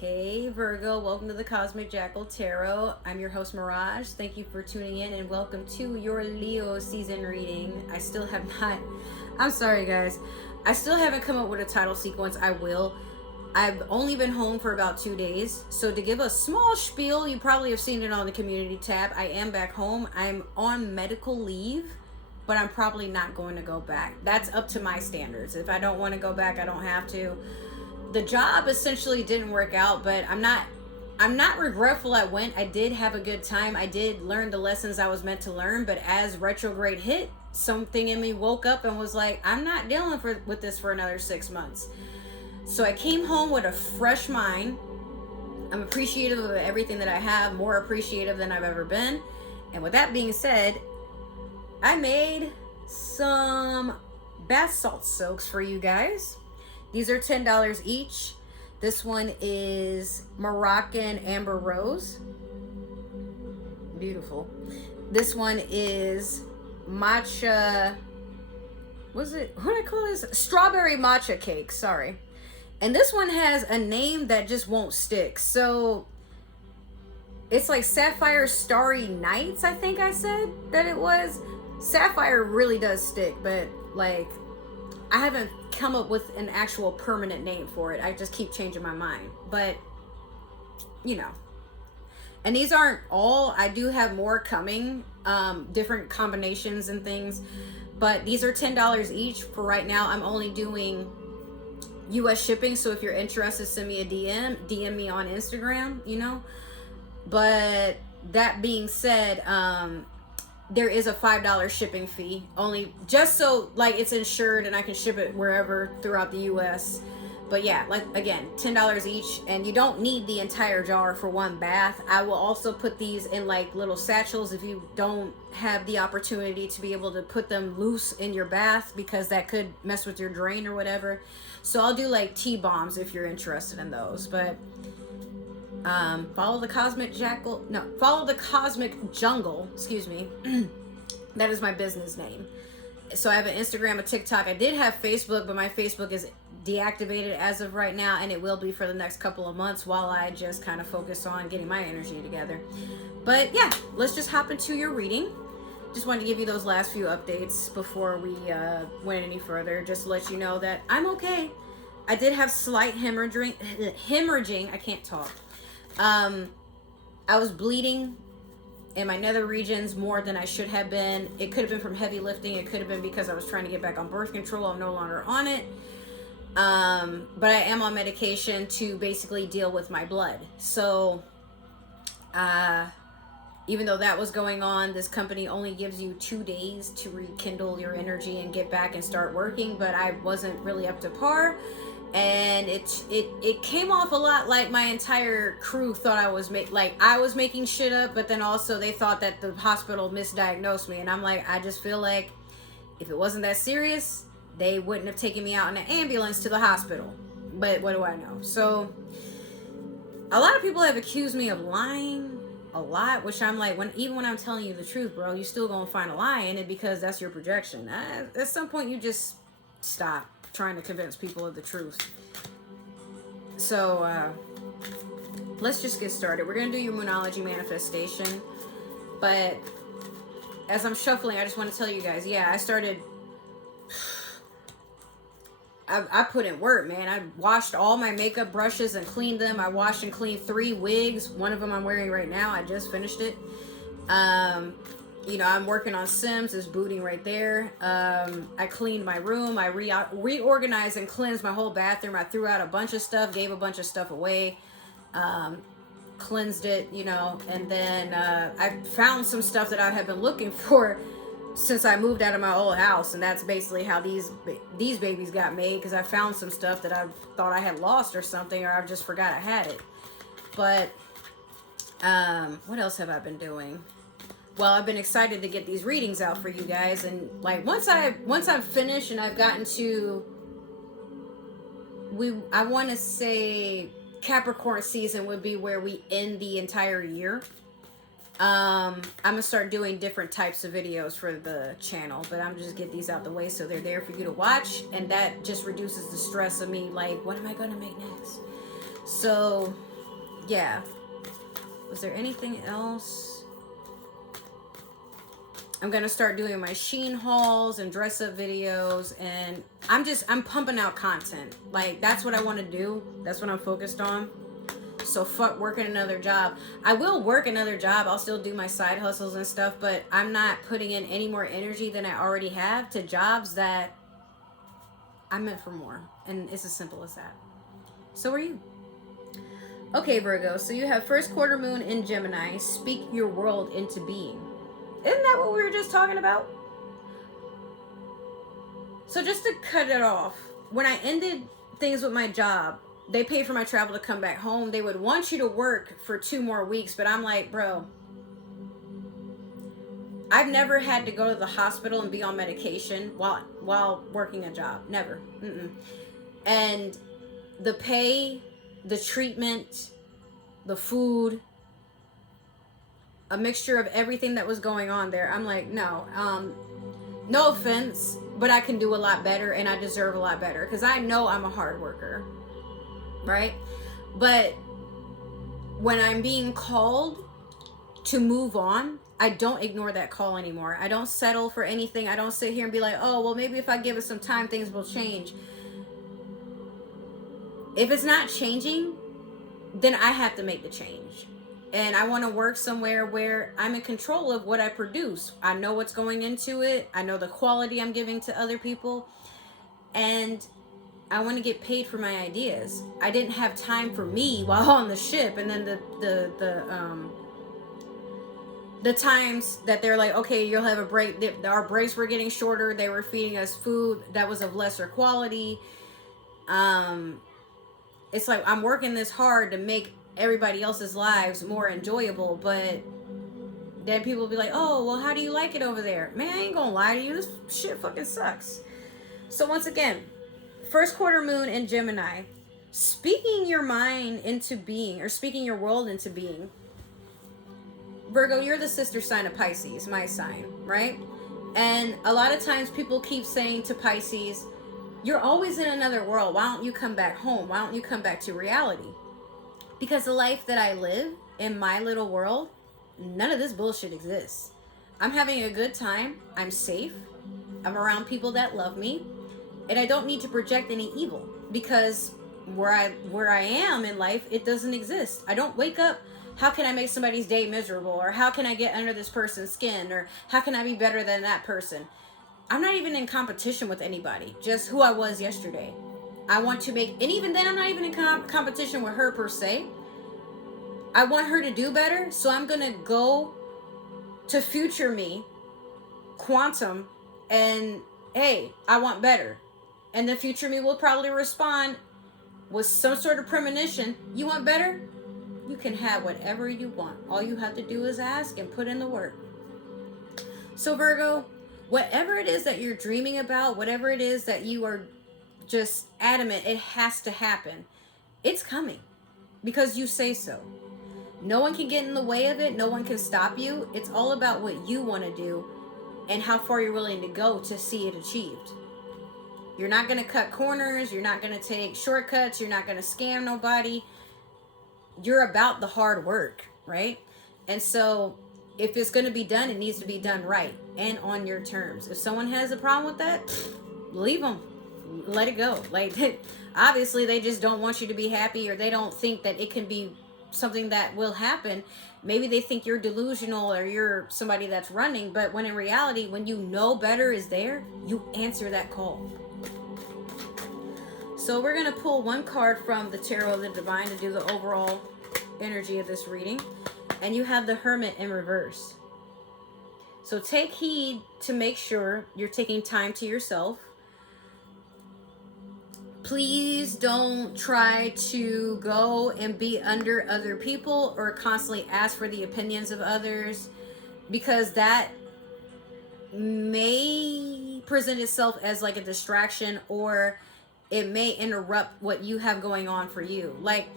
Hey Virgo, welcome to the Cosmic Jackal Tarot. I'm your host Mirage. Thank you for tuning in and welcome to your Leo season reading. I'm sorry guys, I still haven't come up with a title sequence. I will. I've only been home for about 2 days. So to give a small spiel, you probably have seen it on the community tab. I am back home. I'm on medical leave, but I'm probably not going to go back. That's up to my standards. If I don't want to go back, I don't have to. The job essentially didn't work out, but I'm not regretful I went. I did have a good time. I did learn the lessons I was meant to learn, but as retrograde hit, something in me woke up and was like, I'm not dealing with this for another 6 months. So I came home with a fresh mind. I'm appreciative of everything that I have, more appreciative than I've ever been. And with that being said, I made some bath salt soaks for you guys. These are $10 each. This one is Moroccan Amber Rose. Beautiful. This one is matcha. What do I call this? Strawberry matcha cake. Sorry. And this one has a name that just won't stick. So it's like Sapphire Starry Nights, I think I said that it was. Sapphire really does stick, but like I haven't come up with an actual permanent name for it. I just keep changing my mind. But, you know. And these aren't all. I do have more coming. Different combinations and things. But these are $10 each for right now. I'm only doing US shipping. So if you're interested, send me a DM me on Instagram, you know. But that being said, there is a $5 shipping fee, only just so like it's insured and I can ship it wherever throughout the US. But yeah, like again, $10 each, and you don't need the entire jar for one bath. I will also put these in like little satchels if you don't have the opportunity to be able to put them loose in your bath, because that could mess with your drain or whatever. So I'll do like tea bombs if you're interested in those. But follow the Cosmic Jungle, excuse me. That is my business name. So I have an Instagram, a TikTok. I did have Facebook, but my Facebook is deactivated as of right now, and it will be for the next couple of months while I just kind of focus on getting my energy together. But yeah, let's just hop into your reading. Just wanted to give you those last few updates before we went any further, just to let you know that I'm okay. I did have slight hemorrhaging. I can't talk. I was bleeding in my nether regions more than I should have been. It could have been from heavy lifting. It could have been because I was trying to get back on birth control. I'm no longer on it. But I am on medication to basically deal with my blood. So, even though that was going on, this company only gives you 2 days to rekindle your energy and get back and start working. But I wasn't really up to par. And it came off a lot like my entire crew thought I was making shit up, but then also they thought that the hospital misdiagnosed me. And I'm like, I just feel like if it wasn't that serious, they wouldn't have taken me out in an ambulance to the hospital. But what do I know? So a lot of people have accused me of lying a lot, which I'm like, even when I'm telling you the truth, bro, you still gonna find a lie in it because that's your projection. At some point you just stop trying to convince people of the truth. So let's just get started. We're gonna do your Moonology manifestation, but as I'm shuffling, I just want to tell you guys, yeah, I put in work, man. I washed all my makeup brushes and cleaned them. I washed and cleaned 3 wigs. One of them I'm wearing right now. I just finished it. You know, I'm working on Sims. It's booting right there. I cleaned my room. I reorganized and cleansed my whole bathroom. I threw out a bunch of stuff, gave a bunch of stuff away, cleansed it, you know, and then I found some stuff that I have been looking for since I moved out of my old house, and that's basically how these babies got made, because I found some stuff that I thought I had lost or something, or I just forgot I had it. But what else have I been doing? Well, I've been excited to get these readings out for you guys, and like once I've finished and I've gotten to I want to say Capricorn season would be where we end the entire year. I'm gonna start doing different types of videos for the channel, but I'm just get these out the way so they're there for you to watch, and that just reduces the stress of me like, what am I gonna make next? So yeah. Was there anything else? I'm going to start doing my Shein hauls and dress up videos, and I'm pumping out content. Like, that's what I want to do. That's what I'm focused on. So fuck working another job. I will work another job. I'll still do my side hustles and stuff, but I'm not putting in any more energy than I already have to jobs that I'm meant for more. And it's as simple as that. So are you. Okay, Virgo. So you have first quarter moon in Gemini. Speak your world into being. Isn't that what we were just talking about? So just to cut it off, when I ended things with my job, they paid for my travel to come back home. They would want you to work for 2 more weeks, but I'm like, bro, I've never had to go to the hospital and be on medication while working a job. Never. And the pay, the treatment, the food, a mixture of everything that was going on there. I'm like, no, no offense, but I can do a lot better, and I deserve a lot better because I know I'm a hard worker, right? But when I'm being called to move on, I don't ignore that call anymore. I don't settle for anything. I don't sit here and be like, oh, well, maybe if I give it some time, things will change. If it's not changing, then I have to make the change. And I want to work somewhere where I'm in control of what I produce. I know what's going into it. I know the quality I'm giving to other people. And I want to get paid for my ideas. I didn't have time for me while on the ship. And then the times that they're like, okay, you'll have a break. Our breaks were getting shorter. They were feeding us food that was of lesser quality. It's like I'm working this hard to make everybody else's lives more enjoyable, but then people will be like, oh, well, how do you like it over there? Man, I ain't gonna lie to you, this shit fucking sucks. So once again, first quarter moon in Gemini, speaking your mind into being, or speaking your world into being. Virgo, you're the sister sign of Pisces, my sign, right? And a lot of times people keep saying to Pisces, you're always in another world. Why don't you come back home? Why don't you come back to reality? Because the life that I live in my little world, none of this bullshit exists. I'm having a good time. I'm safe. I'm around people that love me. And I don't need to project any evil because where I am in life, it doesn't exist. I don't wake up, how can I make somebody's day miserable? Or how can I get under this person's skin? Or how can I be better than that person? I'm not even in competition with anybody, just who I was yesterday. I want to make, and even then I'm not even in competition with her per se. I want her to do better, so I'm going to go to future me, quantum, and hey, I want better. And the future me will probably respond with some sort of premonition. You want better? You can have whatever you want. All you have to do is ask and put in the work. So Virgo, whatever it is that you're dreaming about, whatever it is that you are just adamant it has to happen, it's coming because you say so. No one can get in the way of it. No one can stop you. It's all about what you want to do and how far you're willing to go to see it achieved. You're not going to cut corners. You're not going to take shortcuts. You're not going to scam nobody. You're about the hard work, right? And so if it's going to be done, it needs to be done right and on your terms. If someone has a problem with that, leave them. Let it go. Like, obviously they just don't want you to be happy, or they don't think that it can be something that will happen. Maybe they think you're delusional or you're somebody that's running, but when in reality, when you know better is there, you answer that call. So we're going to pull one card from the Tarot of the Divine to do the overall energy of this reading. And you have the Hermit in reverse. So take heed to make sure you're taking time to yourself. Please don't try to go and be under other people or constantly ask for the opinions of others, because that may present itself as like a distraction, or it may interrupt what you have going on for you. Like,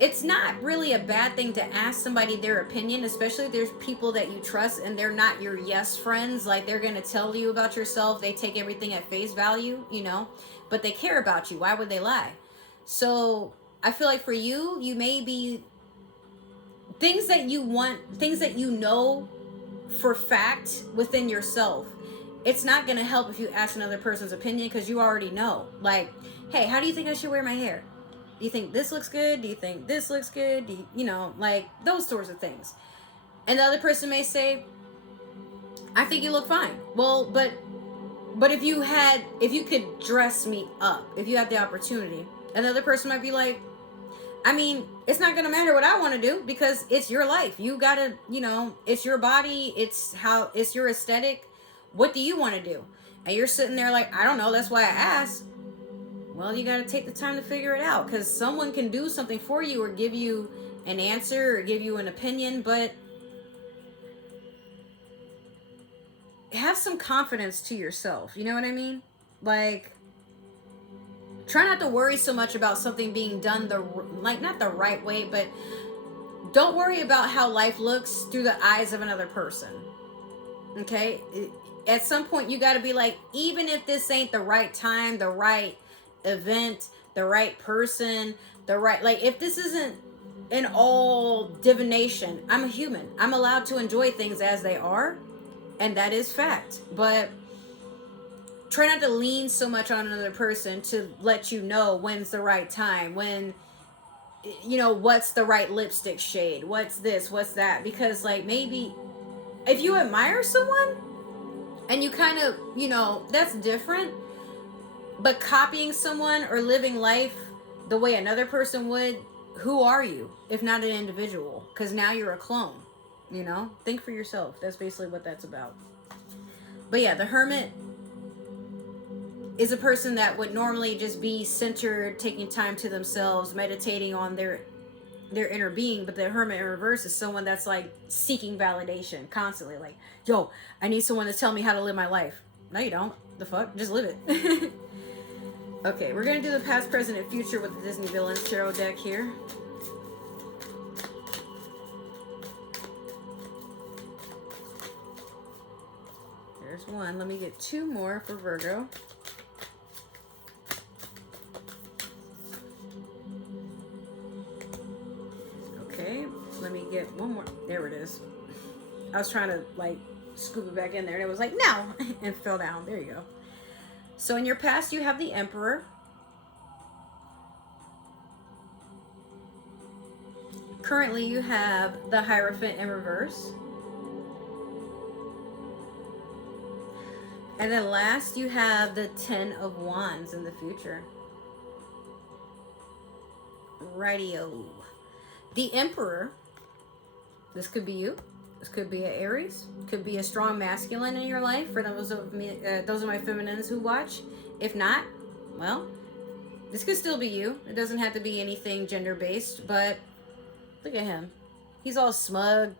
it's not really a bad thing to ask somebody their opinion, especially if there's people that you trust and they're not your yes friends. Like, they're going to tell you about yourself. They take everything at face value, you know, but they care about you. Why would they lie? So I feel like for you, you may be things that you want, things that you know for fact within yourself. It's not going to help if you ask another person's opinion, because you already know. Like, hey, how do you think I should wear my hair? Do you think this looks good? Do you think this looks good? Do you, you know, like those sorts of things. And the other person may say, I think you look fine. Well, but if you could dress me up, if you had the opportunity, another person might be like, I mean, it's not going to matter what I want to do, because it's your life. You got to, you know, it's your body. It's your aesthetic. What do you want to do? And you're sitting there like, I don't know. That's why I asked. Well, you got to take the time to figure it out, because someone can do something for you or give you an answer or give you an opinion, but have some confidence to yourself. You know what I mean? Like, try not to worry so much about something being done not the right way, but don't worry about how life looks through the eyes of another person. Okay? At some point, you got to be like, even if this ain't the right time, the right event, the right person, like, if this isn't an all divination, I'm a human. I'm allowed to enjoy things as they are, and that is fact. But try not to lean so much on another person to let you know when's the right time, when, you know, what's the right lipstick shade, what's this, what's that. Because, like, maybe if you admire someone and you kind of, you know, that's different. But copying someone or living life the way another person would, who are you if not an individual? Because now you're a clone, you know? Think for yourself. That's basically what that's about. But yeah, the Hermit is a person that would normally just be centered, taking time to themselves, meditating on their inner being. But the Hermit in reverse is someone that's like seeking validation constantly. Like, yo, I need someone to tell me how to live my life. No, you don't. The fuck? Just live it. Okay, we're going to do the past, present, and future with the Disney Villains Tarot deck here. There's one. Let me get two more for Virgo. Okay, let me get one more. There it is. I was trying to, like, scoop it back in there, and it was like, no, and fell down. There you go. So in your past, you have the Emperor. Currently, you have the Hierophant in reverse. And then last, you have the Ten of Wands in the future. Rightio. The Emperor, this could be you. This could be an Aries, could be a strong masculine in your life for those of me, those of my feminines who watch. If not, well, this could still be you. It doesn't have to be anything gender based, but look at him. He's all smug.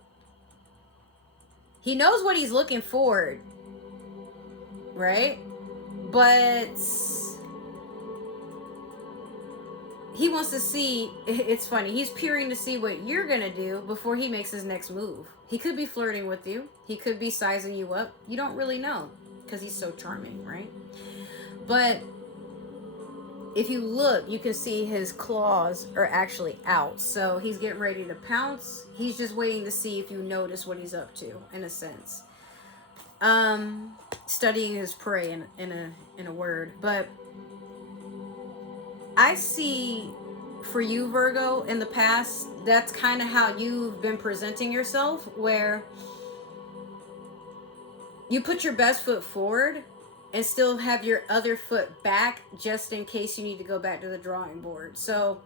He knows what he's looking for, right? But he wants to see, it's funny, he's peering to see what you're gonna do before he makes his next move. He could be flirting with you. He could be sizing you up. You don't really know, because he's so charming, right? But if you look, you can see his claws are actually out. So he's getting ready to pounce. He's just waiting to see if you notice what he's up to, in a sense. Studying his prey in a word. But I see, for you, Virgo, in the past, that's kind of how you've been presenting yourself, where you put your best foot forward and still have your other foot back, just in case you need to go back to the drawing board. So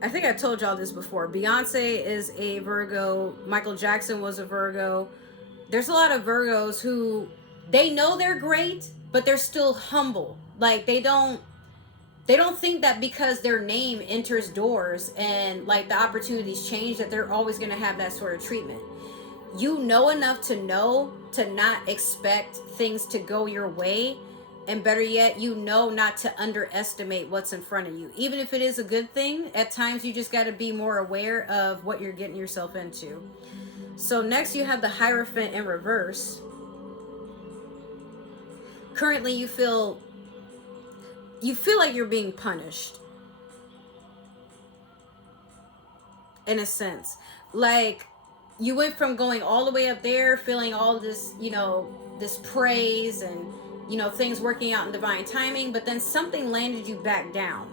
I think I told y'all this before. Beyonce is a Virgo. Michael Jackson was a Virgo. There's a lot of Virgos who, they know they're great, but they're still humble. Like, they don't think that because their name enters doors and, like, the opportunities change, that they're always going to have that sort of treatment. You know enough to know to not expect things to go your way. And better yet, you know not to underestimate what's in front of you. Even if it is a good thing, at times you just got to be more aware of what you're getting yourself into. So next you have the Hierophant in reverse. Currently you feel like you're being punished. in a sense. Like, you went from going all the way up there, feeling all this, you know, this praise and, you know, things working out in divine timing, but then something landed you back down.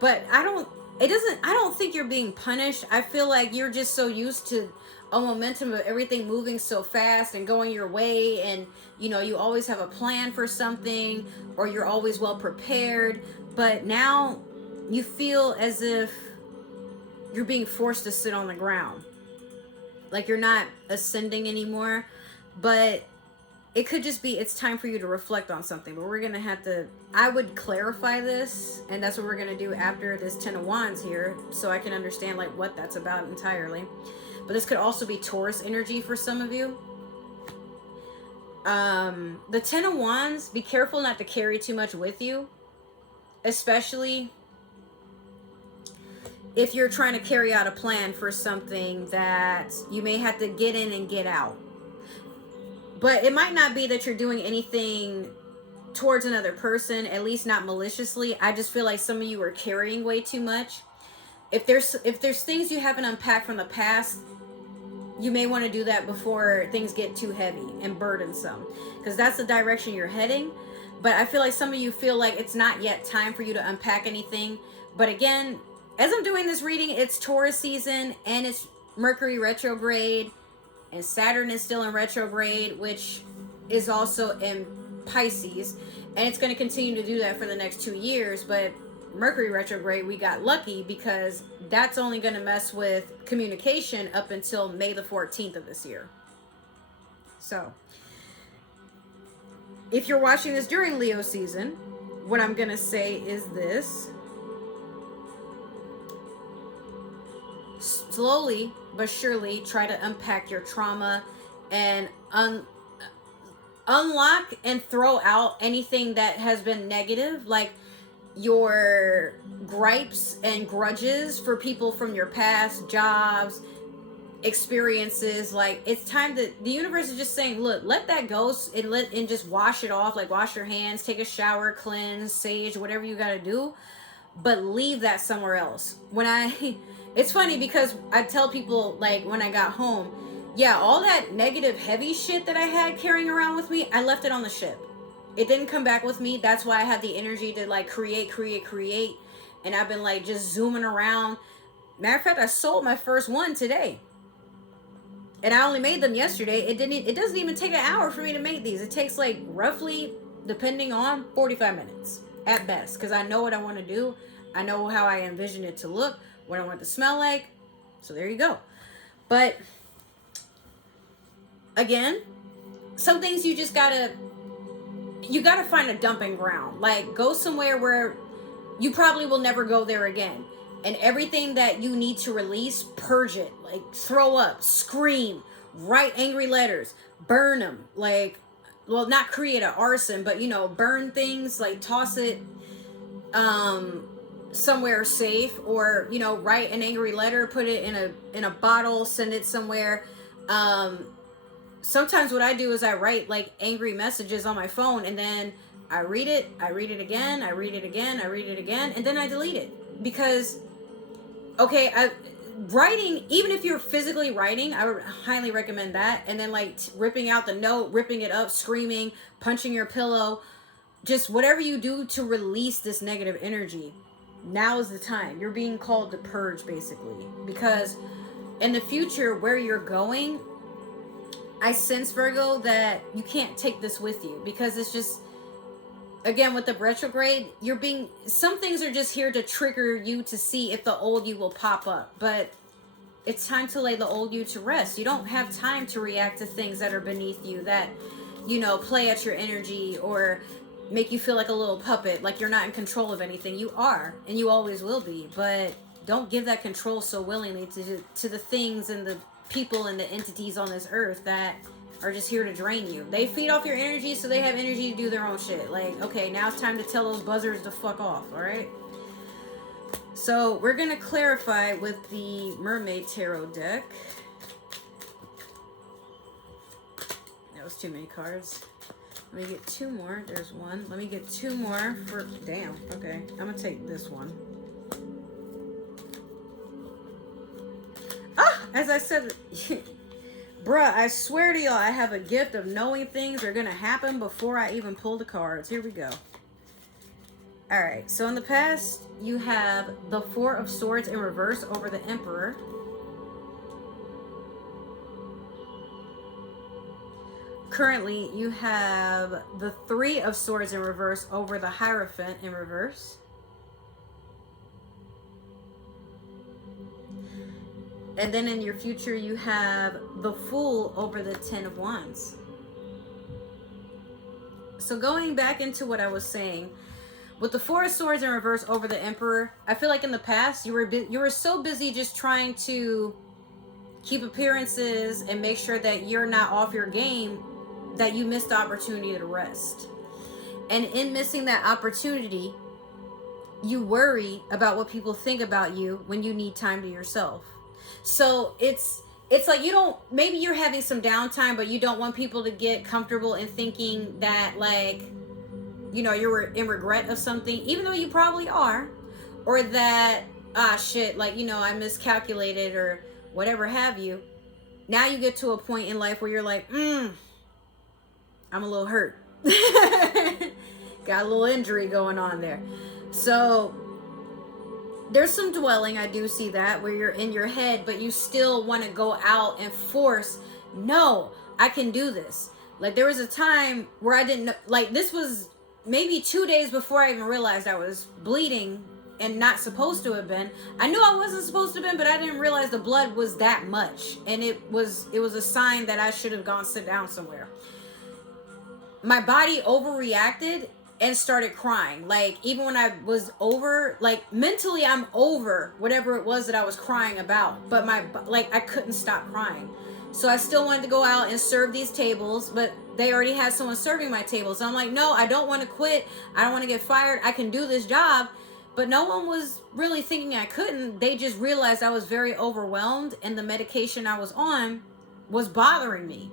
But I don't think you're being punished. I feel like you're just so used to a momentum of everything moving so fast and going your way, and, you know, you always have a plan for something, or you're always well prepared. But now you feel as if you're being forced to sit on the ground. Like you're not ascending anymore. But it could just be it's time for you to reflect on something. But we're going to have to, I would clarify this, and that's what we're going to do after this 10 of Wands here, so I can understand like what that's about entirely. But this could also be Taurus energy for some of you. The 10 of Wands, be careful not to carry too much with you, especially if you're trying to carry out a plan for something that you may have to get in and get out. But it might not be that you're doing anything towards another person, at least not maliciously. I just feel like some of you are carrying way too much. If there's things you haven't unpacked from the past, you may want to do that before things get too heavy and burdensome, because that's the direction you're heading. But I feel like some of you feel like it's not yet time for you to unpack anything. But again, as I'm doing this reading, it's Taurus season, and it's Mercury retrograde, and Saturn is still in retrograde, which is also in Pisces, and it's going to continue to do that for the next 2 years. But Mercury retrograde, we got lucky because that's only going to mess with communication up until May the 14th of this year. So if you're watching this during Leo season, what I'm going to say is this: slowly but surely try to unpack your trauma and unlock and throw out anything that has been negative, like your gripes and grudges for people from your past, jobs, experiences. Like, it's time to, the universe is just saying, look, let that go and just wash it off. Like, wash your hands, take a shower, cleanse, sage, whatever you got to do, but leave that somewhere else. It's funny because I tell people, like, when I got home, yeah, all that negative heavy shit that I had carrying around with me, I left it on the ship. It didn't come back with me. That's why I had the energy to like create. And I've been like just zooming around. Matter of fact, I sold my first one today. And I only made them yesterday. It doesn't even take an hour for me to make these. It takes like roughly, depending on, 45 minutes at best. Because I know what I want to do. I know how I envision it to look, what I want it to smell like. So there you go. But again, some things you just gotta find a dumping ground. Like, go somewhere where you probably will never go there again. And everything that you need to release, purge it. Like, throw up, scream, write angry letters, burn them. Like, well, not create an arson, but, you know, burn things, like toss it somewhere safe, or, you know, write an angry letter, put it in a bottle, send it somewhere. Sometimes what I do is I write like angry messages on my phone, and then I read it again, and then I delete it. Because, okay, writing, even if you're physically writing, I would highly recommend that. And then like ripping out the note, ripping it up, screaming, punching your pillow, just whatever you do to release this negative energy. Now is the time. You're being called to purge, basically. Because in the future, where you're going, I sense, Virgo, that you can't take this with you, because it's just, again, with the retrograde, some things are just here to trigger you to see if the old you will pop up. But it's time to lay the old you to rest. You don't have time to react to things that are beneath you, that, you know, play at your energy or make you feel like a little puppet, like you're not in control of anything. You are, and you always will be. But don't give that control so willingly to the things and the people and the entities on this earth that are just here to drain you. They feed off your energy, so they have energy to do their own shit. Like, okay, now it's time to tell those buzzers to fuck off, alright? So we're gonna clarify with the Mermaid Tarot deck. That was too many cards. Let me get two more. There's one. Let me get two more for, damn, okay. I'm gonna take this one. as I said, bruh, I swear to y'all, I have a gift of knowing things are gonna happen before I even pull the cards. Here we go. All right, so in the past, you have the Four of Swords in reverse over the Emperor. Currently, you have the Three of Swords in reverse over the Hierophant in reverse. And then in your future, you have the Fool over the Ten of Wands. So going back into what I was saying, with the Four of Swords in reverse over the Emperor, I feel like in the past, you were so busy just trying to keep appearances and make sure that you're not off your game that you missed the opportunity to rest. And in missing that opportunity, you worry about what people think about you when you need time to yourself. So it's like you don't, maybe you're having some downtime, but you don't want people to get comfortable in thinking that, like, you know, you're in regret of something, even though you probably are, or that, shit, like, you know, I miscalculated or whatever have you. Now you get to a point in life where you're like, I'm a little hurt. Got a little injury going on there. So there's some dwelling, I do see that, where you're in your head, but you still want to go out and force, no, I can do this. Like, there was a time where I didn't know, like, this was maybe 2 days before I even realized I was bleeding and not supposed to have been. I knew I wasn't supposed to have been, but I didn't realize the blood was that much. And it was a sign that I should have gone sit down somewhere. My body overreacted and started crying. Like, even when I was over, like, mentally I'm over whatever it was that I was crying about, but I couldn't stop crying. So I still wanted to go out and serve these tables, but they already had someone serving my tables. So I'm like, no, I don't want to quit. I don't want to get fired. I can do this job. But no one was really thinking I couldn't. They just realized I was very overwhelmed and the medication I was on was bothering me.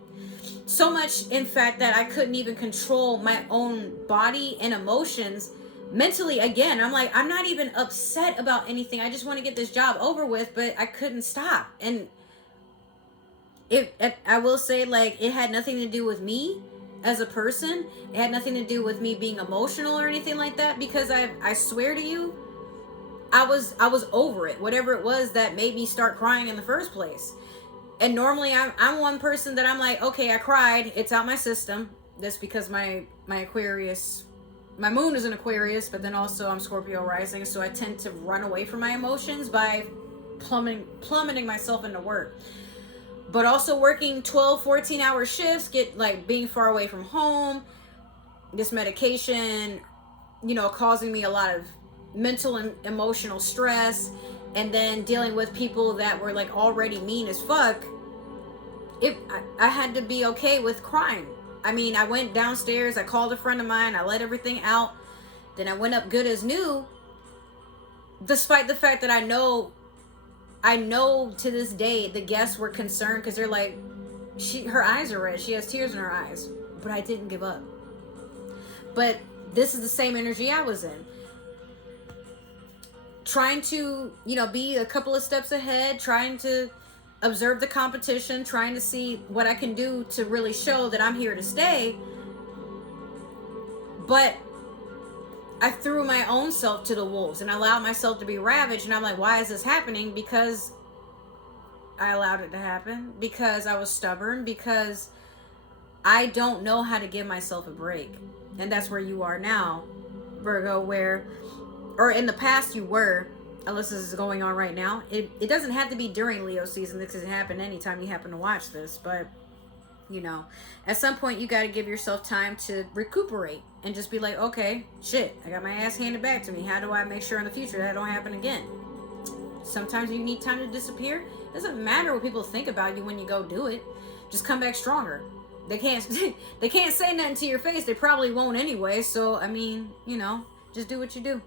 So much, in fact, that I couldn't even control my own body and emotions mentally. Again, I'm like, I'm not even upset about anything. I just want to get this job over with, but I couldn't stop. And I will say, like, it had nothing to do with me as a person. It had nothing to do with me being emotional or anything like that, because I swear to you, I was over it. Whatever it was that made me start crying in the first place. And normally I'm one person that I'm like, okay, I cried, it's out my system. That's because my Aquarius, my moon is an Aquarius, but then also I'm Scorpio rising, so I tend to run away from my emotions by plummeting myself into work. But also working 12, 14-hour shifts, being far away from home, this medication, you know, causing me a lot of mental and emotional stress, and then dealing with people that were like already mean as fuck. I had to be okay with crying. I mean, I went downstairs, I called a friend of mine, I let everything out, then I went up good as new, despite the fact that I know to this day the guests were concerned, because they're like, her eyes are red, she has tears in her eyes. But I didn't give up. But this is the same energy I was in, trying to, you know, be a couple of steps ahead, trying to observe the competition, trying to see what I can do to really show that I'm here to stay. But I threw my own self to the wolves and allowed myself to be ravaged. And I'm like, why is this happening? Because I allowed it to happen. Because I was stubborn. Because I don't know how to give myself a break. And that's where you are now, Virgo, or in the past you were, unless this is going on right now. It doesn't have to be during Leo season. This can happen anytime you happen to watch this. But, you know, at some point you got to give yourself time to recuperate and just be like, okay, shit, I got my ass handed back to me. How do I make sure in the future that don't happen again? Sometimes you need time to disappear. It doesn't matter what people think about you when you go do it. Just come back stronger. They can't say nothing to your face. They probably won't anyway. So, I mean, you know, just do what you do.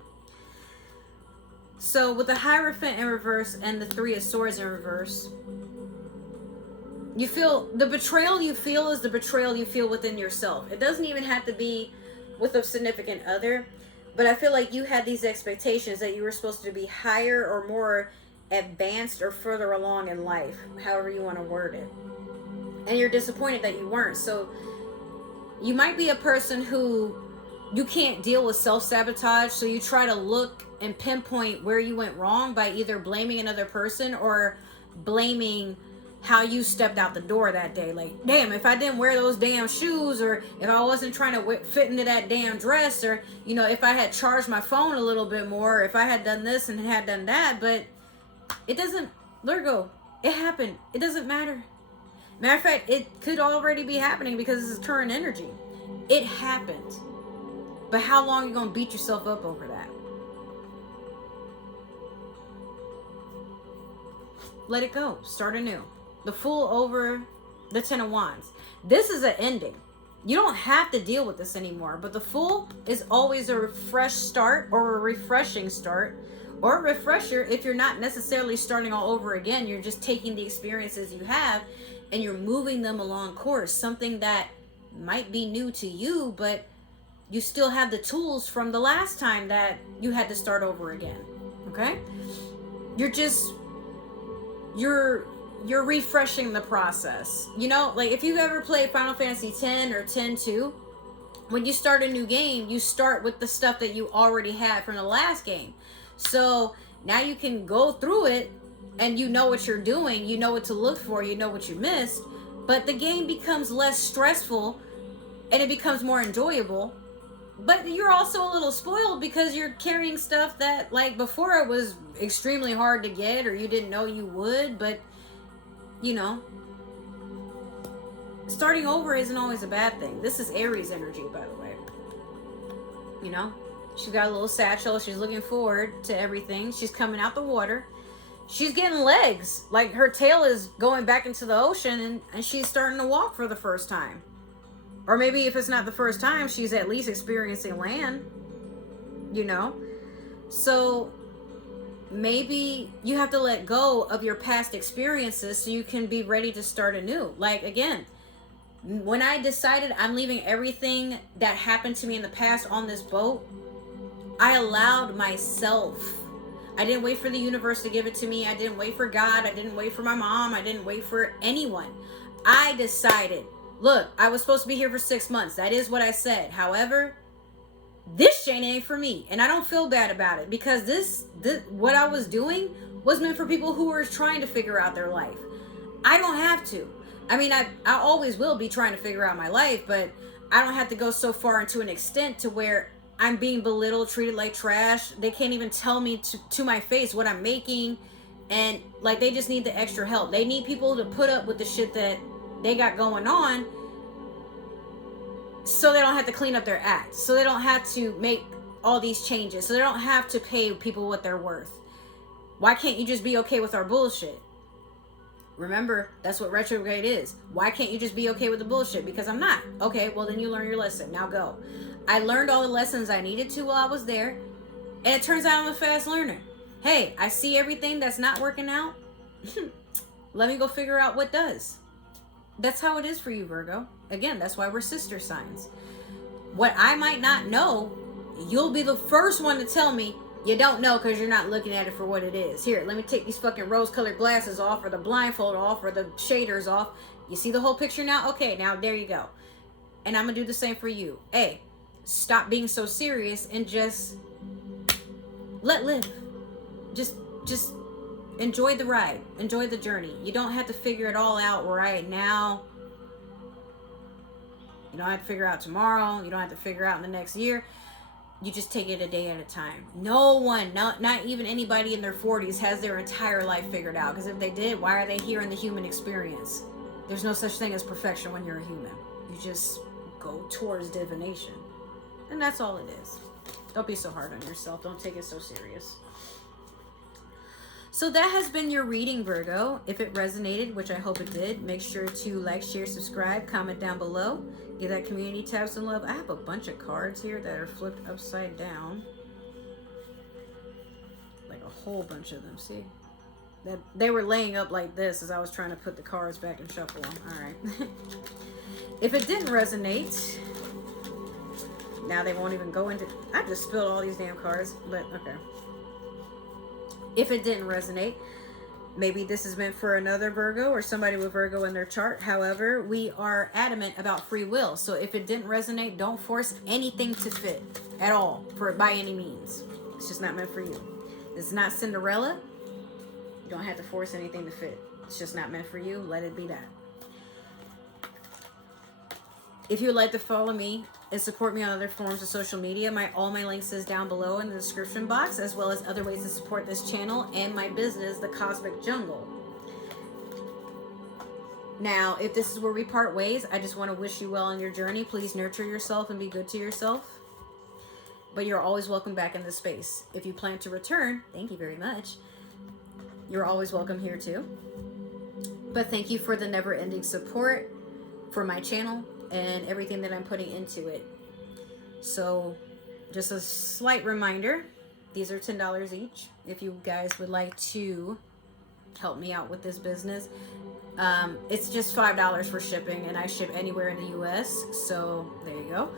So with the Hierophant in reverse and the Three of Swords in reverse, you feel the betrayal you feel is the betrayal you feel within yourself. It doesn't even have to be with a significant other, but I feel like you had these expectations that you were supposed to be higher or more advanced or further along in life, however you want to word it. And you're disappointed that you weren't. So you might be a person who you can't deal with self-sabotage, so you try to look and pinpoint where you went wrong by either blaming another person or blaming how you stepped out the door that day. Like, damn, if I didn't wear those damn shoes, or if I wasn't trying to fit into that damn dress, or, you know, if I had charged my phone a little bit more, or if I had done this and had done that. But it doesn't, Virgo, it happened. It doesn't matter. Matter of fact, it could already be happening because this is current energy. It happened. But how long are you going to beat yourself up over that? Let it go. Start anew. The Fool over the Ten of Wands. This is an ending. You don't have to deal with this anymore. But the Fool is always a fresh start, or a refreshing start, or a refresher if you're not necessarily starting all over again. You're just taking the experiences you have and you're moving them along course. Something that might be new to you, but you still have the tools from the last time that you had to start over again. Okay? You're refreshing the process. You know, like if you've ever played Final Fantasy X or X-2, when you start a new game, you start with the stuff that you already had from the last game. So now you can go through it and you know what you're doing, you know what to look for, you know what you missed, but the game becomes less stressful and it becomes more enjoyable. But you're also a little spoiled because you're carrying stuff that, like, before it was extremely hard to get, or you didn't know you would. But, you know, starting over isn't always a bad thing. This is Aries energy, by the way. You know, she's got a little satchel. She's looking forward to everything. She's coming out the water. She's getting legs. Like, her tail is going back into the ocean, and she's starting to walk for the first time. Or maybe if it's not the first time, she's at least experiencing land, you know? So maybe you have to let go of your past experiences so you can be ready to start anew. Like, again, when I decided I'm leaving everything that happened to me in the past on this boat, I allowed myself. I didn't wait for the universe to give it to me. I didn't wait for God. I didn't wait for my mom. I didn't wait for anyone. I decided, look, I was supposed to be here for 6 months. That is what I said. However, this shit ain't for me. And I don't feel bad about it, because this what I was doing was meant for people who were trying to figure out their life. I don't have to. I mean, I always will be trying to figure out my life, but I don't have to go so far into an extent to where I'm being belittled, treated like trash. They can't even tell me to my face what I'm making. And, like, they just need the extra help. They need people to put up with the shit that they got going on, so they don't have to clean up their act, so they don't have to make all these changes, so they don't have to pay people what they're worth. Why can't you just be okay with our bullshit? Remember, that's what retrograde is. Why can't you just be okay with the bullshit? Because I'm not. Okay, well then you learn your lesson. Now go. I learned all the lessons I needed to while I was there, and it turns out I'm a fast learner. Hey, I see everything that's not working out. Let me go figure out what does. That's how it is for you, Virgo. Again, that's why we're sister signs. What I might not know, you'll be the first one to tell me you don't know, because you're not looking at it for what it is. Here, let me take these fucking rose-colored glasses off, or the blindfold off, or the shaders off. You see the whole picture now? Okay, now there you go. And I'm going to do the same for you. Hey, stop being so serious and just let live. Just enjoy the ride. Enjoy the journey. You don't have to figure it all out right now. You don't have to figure out tomorrow. You don't have to figure out in the next year. You just take it a day at a time. No one, not even anybody in their 40s has their entire life figured out. Because if they did, why are they here in the human experience? There's no such thing as perfection when you're a human. You just go towards divination. And that's all it is. Don't be so hard on yourself. Don't take it so serious. So that has been your reading, Virgo. If it resonated, which I hope it did, make sure to like, share, subscribe, comment down below. Give that community tab some love. I have a bunch of cards here that are flipped upside down. Like a whole bunch of them, see? That they were laying up like this as I was trying to put the cards back and shuffle them. Alright. If it didn't resonate, now they won't even go into... I just spilled all these damn cards, but okay. If it didn't resonate, maybe this is meant for another Virgo or somebody with Virgo in their chart. However, we are adamant about free will. So if it didn't resonate, don't force anything to fit at all by any means. It's just not meant for you. It's not Cinderella. You don't have to force anything to fit. It's just not meant for you. Let it be that. If you would like to follow me and support me on other forms of social media, all my links is down below in the description box, as well as other ways to support this channel and my business, the Cosmic Jungle. Now, if this is where we part ways, I just want to wish you well on your journey. Please nurture yourself and be good to yourself. But you're always welcome back in this space. If you plan to return, thank you very much. You're always welcome here too. But thank you for the never-ending support for my channel and everything that I'm putting into it. So just a slight reminder, these are $10 each if you guys would like to help me out with this business. It's just $5 for shipping, and I ship anywhere in the US, so there you go.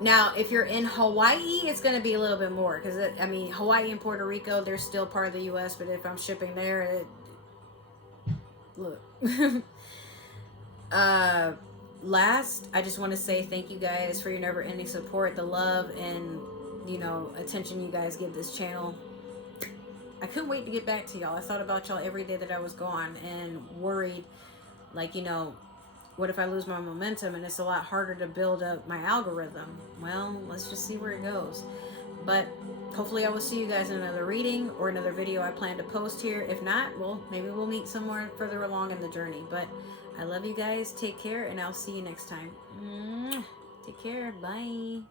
Now if you're in Hawaii, it's going to be a little bit more, because I mean, Hawaii and Puerto Rico, they're still part of the US, but if I'm shipping there, look. Last, I just want to say thank you guys for your never-ending support, the love and, you know, attention you guys give this channel. I couldn't wait to get back to y'all. I thought about y'all every day that I was gone and worried, like, you know, what if I lose my momentum and it's a lot harder to build up my algorithm? Well, let's just see where it goes. But hopefully I will see you guys in another reading or another video I plan to post here. If not, well, maybe we'll meet somewhere further along in the journey. But I love you guys. Take care, and I'll see you next time. Take care. Bye.